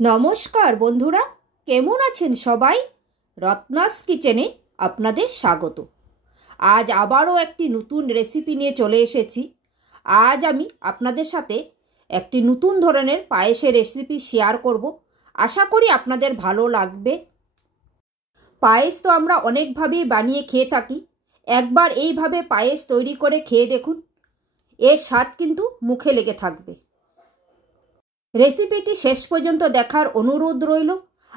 নমস্কার বন্ধুরা, কেমন আছেন সবাই? রত্নাস কিচেনে আপনাদের স্বাগত। আজ আবারও একটি নতুন রেসিপি নিয়ে চলে এসেছি। আজ আমি আপনাদের সাথে একটি নতুন ধরনের পায়েসের রেসিপি শেয়ার করব। আশা করি আপনাদের ভালো লাগবে। পায়েস তো আমরা অনেকভাবেই বানিয়ে খেয়ে থাকি। একবার এইভাবে পায়েস তৈরি করে খেয়ে দেখুন, এর স্বাদ কিন্তু মুখে লেগে থাকবে। রেসিপিটি শেষ পর্যন্ত দেখার অনুরোধ রইল।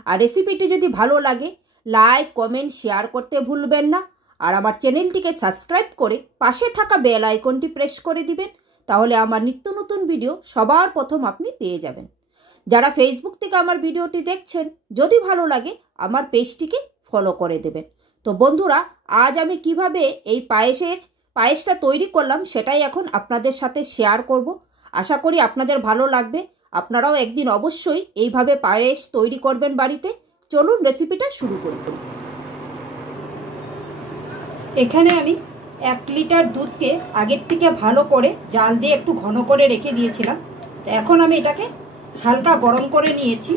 আর রেসিপিটি যদি ভালো লাগে লাইক, কমেন্ট, শেয়ার করতে ভুলবেন না। আর আমার চ্যানেলটিকে সাবস্ক্রাইব করে পাশে থাকা বেল আইকনটি প্রেস করে দিবেন, তাহলে আমার নিত্য নতুন ভিডিও সবার প্রথম আপনি পেয়ে যাবেন। যারা ফেসবুক থেকে আমার ভিডিওটি দেখছেন, যদি ভালো লাগে আমার পেজটিকে ফলো করে দেবেন। তো বন্ধুরা, আজ আমি কিভাবে এই পায়েসটা তৈরি করলাম সেটাই এখন আপনাদের সাথে শেয়ার করব। আশা করি আপনাদের ভালো লাগবে। আপনারাও একদিন অবশ্যই এইভাবে পায়েস তৈরি করবেন বাড়িতে। চলুন রেসিপিটা শুরু করি। এখানে আমি 1 লিটার দুধকে আগের থেকে ভালো করে জাল দিয়ে একটু ঘন করে রেখে দিয়েছিলাম। তো এখন আমি এটাকে হালকা গরম করে নিয়েছি।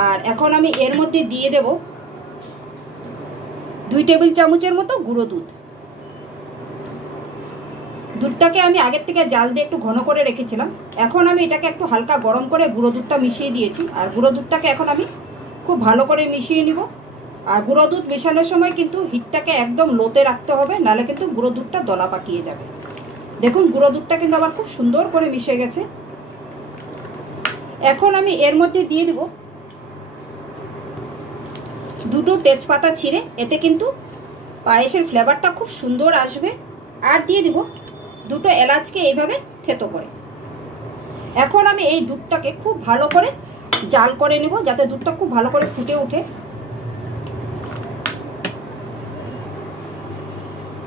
আর এখন আমি এর মধ্যে দিয়ে দেব 2 টেবিল চামচের মতো গুঁড়ো দুধ। দুধটাকে আমি আগের থেকে জাল দিয়ে একটু ঘন করে রেখেছিলাম। এখন আমি এটাকে একটু হালকা গরম করে গুঁড়ো দুধটা মিশিয়ে দিয়েছি। আর গুঁড়ো দুধটাকে এখন আমি খুব ভালো করে মিশিয়ে নিব। আর গুঁড়ো দুধ মেশানোর সময় কিন্তু হিটটাকে একদম লোতে রাখতে হবে, নাহলে কিন্তু গুঁড়ো দুধটা দলা পাকিয়ে যাবে। দেখুন গুঁড়ো দুধটা কিন্তু আমার খুব সুন্দর করে মিশে গেছে। এখন আমি এর মধ্যে দিয়ে দেব 2টো তেজপাতা ছিঁড়ে, এতে কিন্তু পায়েসের ফ্লেভারটা খুব সুন্দর আসবে। আর দিয়ে দেব 2টো এলাচকে এইভাবে থেতো করে। এখন আমি এই দুধটাকে খুব ভালো করে জাল করে নেব, যাতে দুধটা খুব ভালো করে ফুটে ওঠে।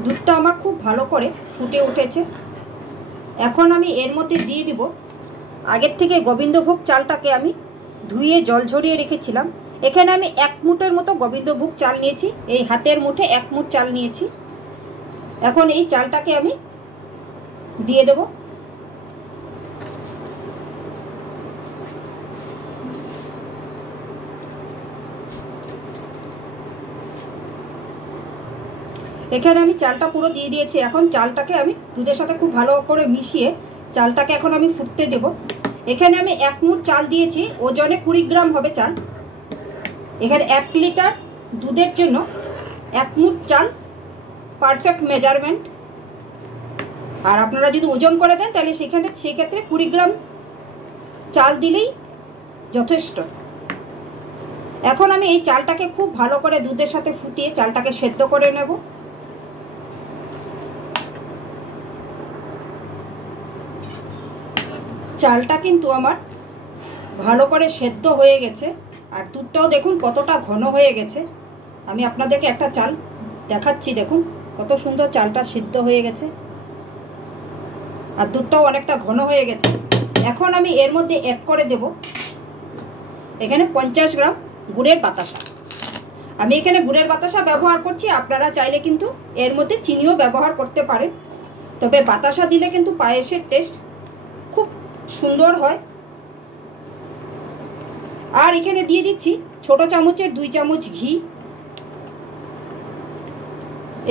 দুধটা আমার খুব ভালো করে ফুটে উঠেছে। এখন আমি এর মধ্যে দিয়ে দিব আগের থেকে গোবিন্দভোগ চালটাকে আমি ধুয়ে জল ঝরিয়ে রেখেছিলাম। এখানে আমি 1 মুঠের মতো গোবিন্দভোগ চাল নিয়েছি। এই হাতের মুঠে 1 মুঠ চাল নিয়েছি। এখন এই চালটাকে আমি দিয়ে দেব। এখানে আমি চালটা পুরো দিয়ে দিয়েছি। এখন চালটাকে আমি দুধের সাথে খুব ভালো করে মিশিয়ে চালটাকে এখন আমি ফুটতে দেব। এখানে আমি 1 মুঠ চাল দিয়েছি, ওজনে 20 গ্রাম হবে চাল। এখানে 1 লিটার দুধের জন্য 1 মুঠ চাল পারফেক্ট মেজারমেন্ট। আর আপনারা যদি ওজন করে দেন তাহলে সেই ক্ষেত্রে 20 গ্রাম চাল দিলেই যথেষ্ট। এখন আমি এই চালটাকে খুব ভালো করে দুধের সাথে ফুটিয়ে চালটাকে সেদ্ধ করে নেব। চালটা কিন্তু আমার ভালো করে সেদ্ধ হয়ে গেছে। আর দুধটাও দেখুন কতটা ঘন হয়ে গেছে। আমি আপনাদেরকে একটা চাল দেখাচ্ছি, দেখুন কত সুন্দর চালটা সিদ্ধ হয়ে গেছে। আর দুধটাও অনেকটা ঘন হয়ে গেছে। এখন আমি এর মধ্যে অ্যাড করে দেব এখানে 50 গ্রাম গুড়ের বাতাসা। আমি এখানে গুড়ের বাতাসা ব্যবহার করছি, আপনারা চাইলে কিন্তু এর মধ্যে চিনিও ব্যবহার করতে পারেন। তবে বাতাসা দিলে কিন্তু পায়েসের টেস্ট খুব সুন্দর হয়। আর এখানে দিয়ে দিচ্ছি ছোট চামচের 2 চামচ ঘি।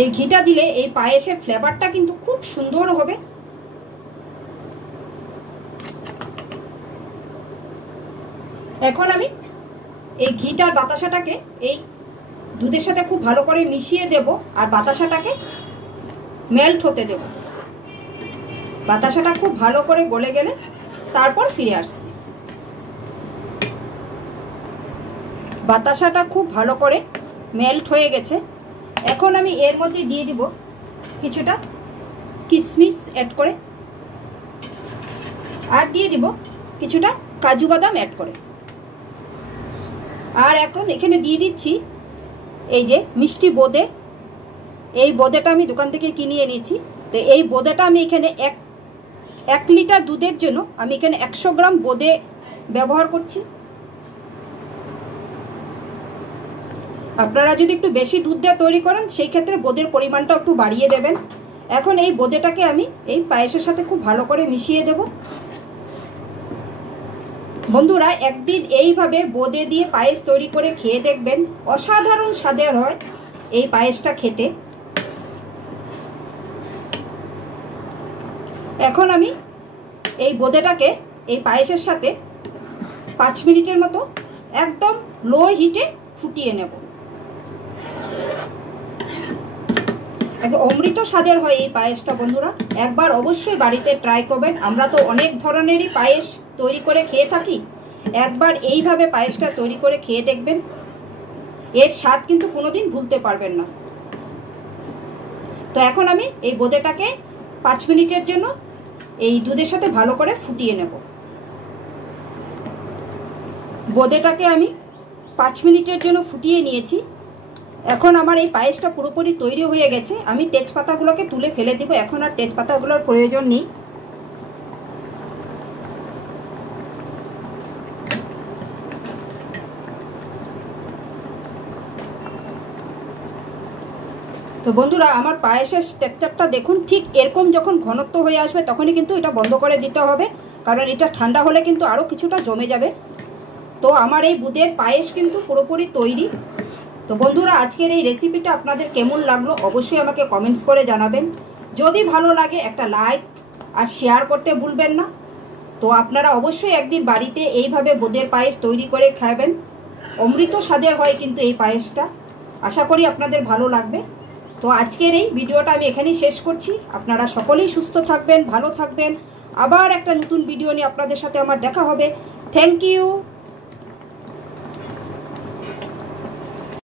এই ঘিটা দিলে এই পায়েসের ফ্লেভারটা কিন্তু খুব সুন্দর হবে। এখন আমি এই ঘিটার বাতাসাটাকে এই দুধের সাথে খুব ভালো করে মিশিয়ে দেব। আর বাতাসাটাকে মেল্ট হতে দেব। বাতাসাটা খুব ভালো করে গলে গেলে তারপর ফিরে আসছি। বাতাসাটা খুব ভালো করে মেল্ট হয়ে গেছে। এখন আমি এর মধ্যে দিয়ে দিব কিছুটা কিশমিশ অ্যাড করে। আর দিয়ে দিব কিছুটা কাজু বাদাম অ্যাড করে। আর এখন এখানে দিয়ে দিচ্ছি এই যে মিষ্টি বোঁদে। এই বোঁদেটা আমি দোকান থেকে কিনে এনেছি। তো এই বোঁদেটা আমি এখানে 1 লিটার দুধের জন্য আমি এখানে 100 গ্রাম বোঁদে ব্যবহার করছি। আপনারা যদি একটু বেশি দুধ দিয়ে তৈরি করেন সেই ক্ষেত্রে বোঁদের পরিমাণটা একটু বাড়িয়ে দেবেন। এখন এই বোঁদেটাকে আমি এই পায়েসের সাথে খুব ভালো করে মিশিয়ে দেব। বন্ধুরা একদিন এইভাবে বোঁদে দিয়ে পায়েস তৈরি করে খেয়ে দেখবেন, অসাধারণ স্বাদের হয় এই পায়েসটা খেতে। এখন আমি এই বোঁদেটাকে এই পায়েসের সাথে 5 মিনিটের মতো একদম লো হিটে ফুটিয়ে নেব। একদম অমৃত স্বাদের হয় এই পায়েসটা বন্ধুরা, একবার অবশ্যই বাড়িতে ট্রাই করবেন। আমরা তো অনেক ধরনেরই পায়েস তৈরি করে খেয়ে থাকি, একবার এইভাবে পায়েসটা তৈরি করে খেয়ে দেখবেন, এর স্বাদ কিন্তু কোনোদিন ভুলতে পারবেন না। তো এখন আমি এই বোঁদেটাকে 5 মিনিটের জন্য এই দুধের সাথে ভালো করে ফুটিয়ে নেব। বোঁদেটাকে আমি 5 মিনিটের জন্য ফুটিয়ে নিয়েছি। এখন আমার এই পায়েসটা পুরোপুরি তৈরি হয়ে গেছে। আমি তেজপাতাগুলোকে তুলে ফেলে দিব, এখন আর তেজপাতাগুলোর প্রয়োজন নেই। তো বন্ধুরা আমার পায়েসের টেক্সচারটা দেখুন, ঠিক এরকম যখন ঘনত্ব হয়ে আসবে তখনই কিন্তু এটা বন্ধ করে দিতে হবে, কারণ এটা ঠান্ডা হলে কিন্তু আরও কিছুটা জমে যাবে। তো আমার এই বুঁদের পায়েস কিন্তু পুরোপুরি তৈরি। তো বন্ধুরা আজকের এই রেসিপিটা আপনাদের কেমন লাগলো অবশ্যই আমাকে কমেন্টস করে জানাবেন। যদি ভালো লাগে একটা লাইক আর শেয়ার করতে ভুলবেন না। তো আপনারা অবশ্যই একদিন বাড়িতে এইভাবে বুঁদের পায়েস তৈরি করে খাবেন, অমৃত স্বাদের হয় কিন্তু এই পায়েসটা। আশা করি আপনাদের ভালো লাগবে। তো আজকের এই ভিডিওটা আমি এখানেই শেষ করছি। আপনারা সকলেই সুস্থ থাকবেন, ভালো থাকবেন। আবার একটা নতুন ভিডিও নিয়ে আপনাদের সাথে আমার দেখা হবে। Thank you.